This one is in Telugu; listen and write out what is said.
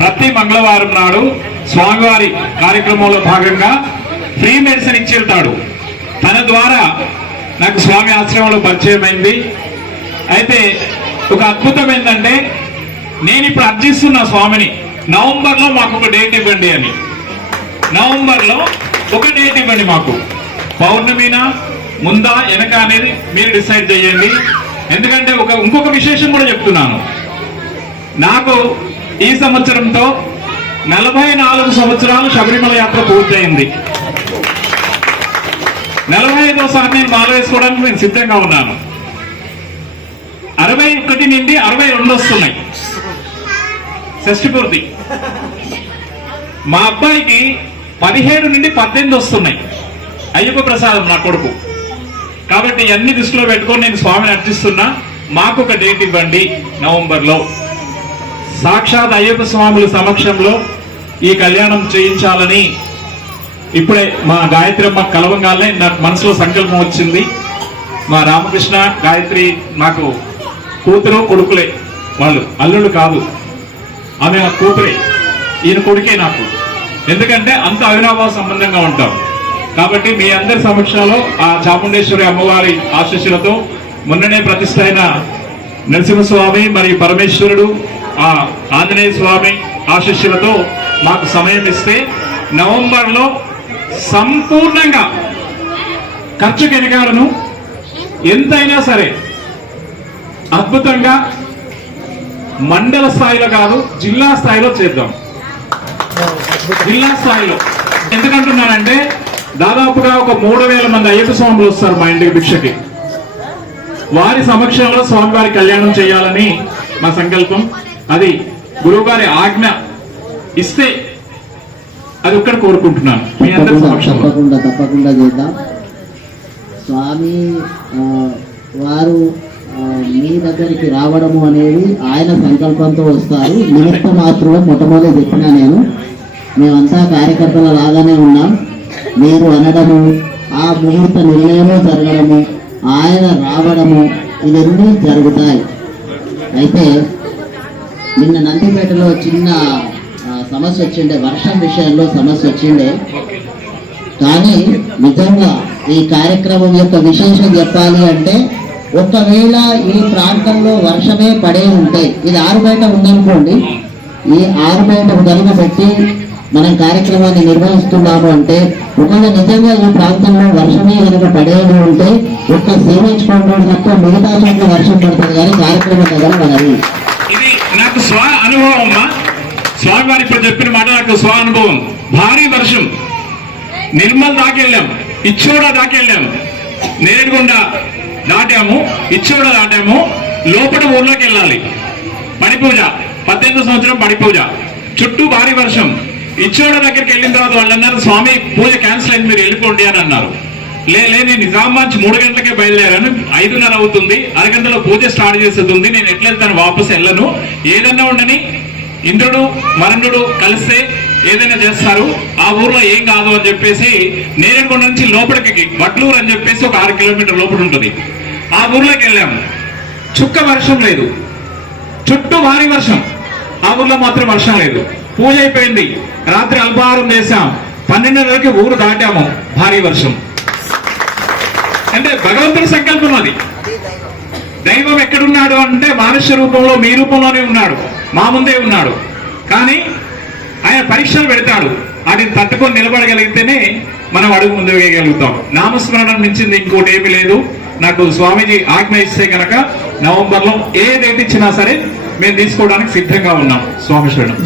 ప్రతి మంగళవారం నాడు స్వామివారి కార్యక్రమంలో భాగంగా ఫ్రీ మెడిసిన్ ఇచ్చి వెళ్తాడు. తన ద్వారా నాకు స్వామి ఆశ్రమంలో పరిచయం అయింది. అయితే ఒక అద్భుతం ఏంటంటే, నేను ఇప్పుడు అర్జిస్తున్న స్వామిని నవంబర్లో మాకు ఒక డేట్ ఇవ్వండి అని. నవంబర్లో ఒక డేట్ ఇవ్వండి మాకు, పౌర్ణమినా ముందా వెనక అనేది మీరు డిసైడ్ చేయండి. ఎందుకంటే ఇంకొక విశేషం కూడా చెప్తున్నాను. నాకు ఈ సంవత్సరంతో 44 సంవత్సరాలు శబరిమల యాత్ర పూర్తయింది. 45వసారి నేను మాల వేసుకోవడానికి నేను సిద్ధంగా ఉన్నాను. 61 నుండి 62 వస్తున్నాయి షష్ఠి పూర్తి. మా అబ్బాయికి 17 నుండి 18 వస్తున్నాయి. అయ్యప్ప ప్రసాదం నా కొడుకు. కాబట్టి అన్ని దృష్టిలో పెట్టుకొని నేను స్వామిని అర్చిస్తున్నా, మాకు ఒక డేట్ ఇవ్వండి నవంబర్లో. సాక్షాత్ అయ్యప్ప స్వాముల సమక్షంలో ఈ కళ్యాణం చేయించాలని ఇప్పుడే మా గాయత్రి అమ్మ కలవంగానే నాకు మనసులో సంకల్పం వచ్చింది. మా రామకృష్ణ గాయత్రి నాకు కూతురు కొడుకులే, వాళ్ళు అల్లుళ్ళు కాదు, ఆమె నా కూతురే, ఈయన కొడుకే నాకు. ఎందుకంటే అంత అవినాభావ సంబంధంగా ఉంటాం. కాబట్టి మీ అందరి సమక్షంలో ఆ చాముండేశ్వరి అమ్మవారి ఆశీస్సులతో మొన్ననే ప్రతిష్ఠ అయిన నరసింహస్వామి మరియు పరమేశ్వరుడు ఆ ఆంజనేయ స్వామి ఆశీస్సులతో మాకు సమయం ఇస్తే నవంబర్లో సంపూర్ణంగా ఖర్చుకి ఎనగాలను ఎంతైనా సరే అద్భుతంగా మండల స్థాయిలో కాదు జిల్లా స్థాయిలో చేద్దాం. జిల్లా స్థాయిలో ఎందుకంటున్నానంటే దాదాపుగా ఒక 3000 మంది అయ్యప్ప స్వాములు వస్తారు మా ఇంటికి భిక్షకి. వారి సమక్షంలో స్వామివారి కళ్యాణం చేయాలని మా సంకల్పం. అది గురువు గారి ఆజ్ఞ ఇస్తే అది ఒక్కడ కోరుకుంటున్నాను మీ అందరి సమక్షంలో. తప్పకుండా చేద్దాం. స్వామి వారు మీ దగ్గరికి రావడము అనేది ఆయన సంకల్పంతో వస్తారు. నిమిత్త మాత్రం మొట్టమొదటి చెప్పినా నేను, మేమంతా కార్యకర్తల లాగానే ఉన్నాం. మీరు అనడము, ఆ ముహూర్త నిర్ణయము జరగడము, ఆయన రావడము, ఇవన్నీ జరుగుతాయి. అయితే నిన్న నందిపేటలో చిన్న సమస్య వచ్చిండే, వర్షం విషయంలో సమస్య వచ్చిండే. కానీ నిజంగా ఈ కార్యక్రమం యొక్క విశేషం చెప్పాలి అంటే, ఒకవేళ ఈ ప్రాంతంలో వర్షమే పడే ఉంటే, ఇది ఆరుబయట ఉందనుకోండి, ఈ ఆరుబయట కనుక పెట్టి మనం కార్యక్రమాన్ని నిర్వహిస్తున్నాము అంటే, ఒకవేళ నిజంగా ఈ ప్రాంతంలో వర్షమే కనుక పడేది ఉంటే ఒక్క సేవించుకోవడం తప్ప మిగతా చోట్ల వర్షం పడుతుంది, కానీ కార్యక్రమం దగ్గర మనది. ఇది నాకు స్వ అనుభవం అమ్మా. స్వామి వారు ఇప్పుడు చెప్పిన మాట నాకు స్వ అనుభవం. భారీ వర్షం, నిర్మల్ దాకెళ్ళాం, ఇచ్చోడ దాకెళ్ళాం, నేరేడుగొండ దాటాము, ఇచ్చోడ దాటాము, లోపల ఊర్లోకి వెళ్ళాలి. పడిపూజ 18వ సంవత్సరం పడిపూజ, చుట్టూ భారీ వర్షం. ఇచ్చోడ దగ్గరికి వెళ్ళిన తర్వాత వాళ్ళు అన్నారు, స్వామి పూజ క్యాన్సిల్ అయింది, మీరు వెళ్ళిపోండి అని అన్నారు. నేను నిజామాబాద్ 3 గంటలకే బయలుదేరాను. 5:30 అవుతుంది, అరగంటలో పూజ స్టార్ట్ చేస్తుంది. నేను ఎట్లా వెళ్తాను, వాపస్ వెళ్ళను. ఏదన్నా ఉండని, ఇంద్రుడు వరుణుడు కలిస్తే ఏదైనా చేస్తారు, ఆ ఊర్లో ఏం కాదు అని చెప్పేసి నేరేడుకొండ నుంచి లోపలికి వడ్లూరు అని చెప్పేసి ఒక 6 కిలోమీటర్ లోపల ఉంటుంది. ఆ ఊర్లోకి వెళ్ళాము. చుక్క వర్షం లేదు, చుట్టూ భారీ వర్షం, ఆ ఊర్లో మాత్రం వర్షం లేదు. పూజ అయిపోయింది, రాత్రి అల్పాహారం చేశాం, 12:30కి ఊరు దాటాము, భారీ వర్షం. అంటే భగవంతుడి సంకల్పం అది. దైవం ఎక్కడున్నాడు అంటే మానుష్య రూపంలో, మీ రూపంలోనే ఉన్నాడు, మా ముందే ఉన్నాడు. కానీ ఆయన పరీక్షలు పెడతాడు, వాటిని తట్టుకొని నిలబడగలిగితేనే మనం అడుగు ముందు వేయగలుగుతాం. నామస్మరణం మించింది ఇంకోటి ఏమీ లేదు. నాకు స్వామీజీ ఆజ్ఞ ఇస్తే కనుక నవంబర్లో ఏ డేట్ ఇచ్చినా సరే మేము తీసుకోవడానికి సిద్ధంగా ఉన్నాం. స్వామి శరణం.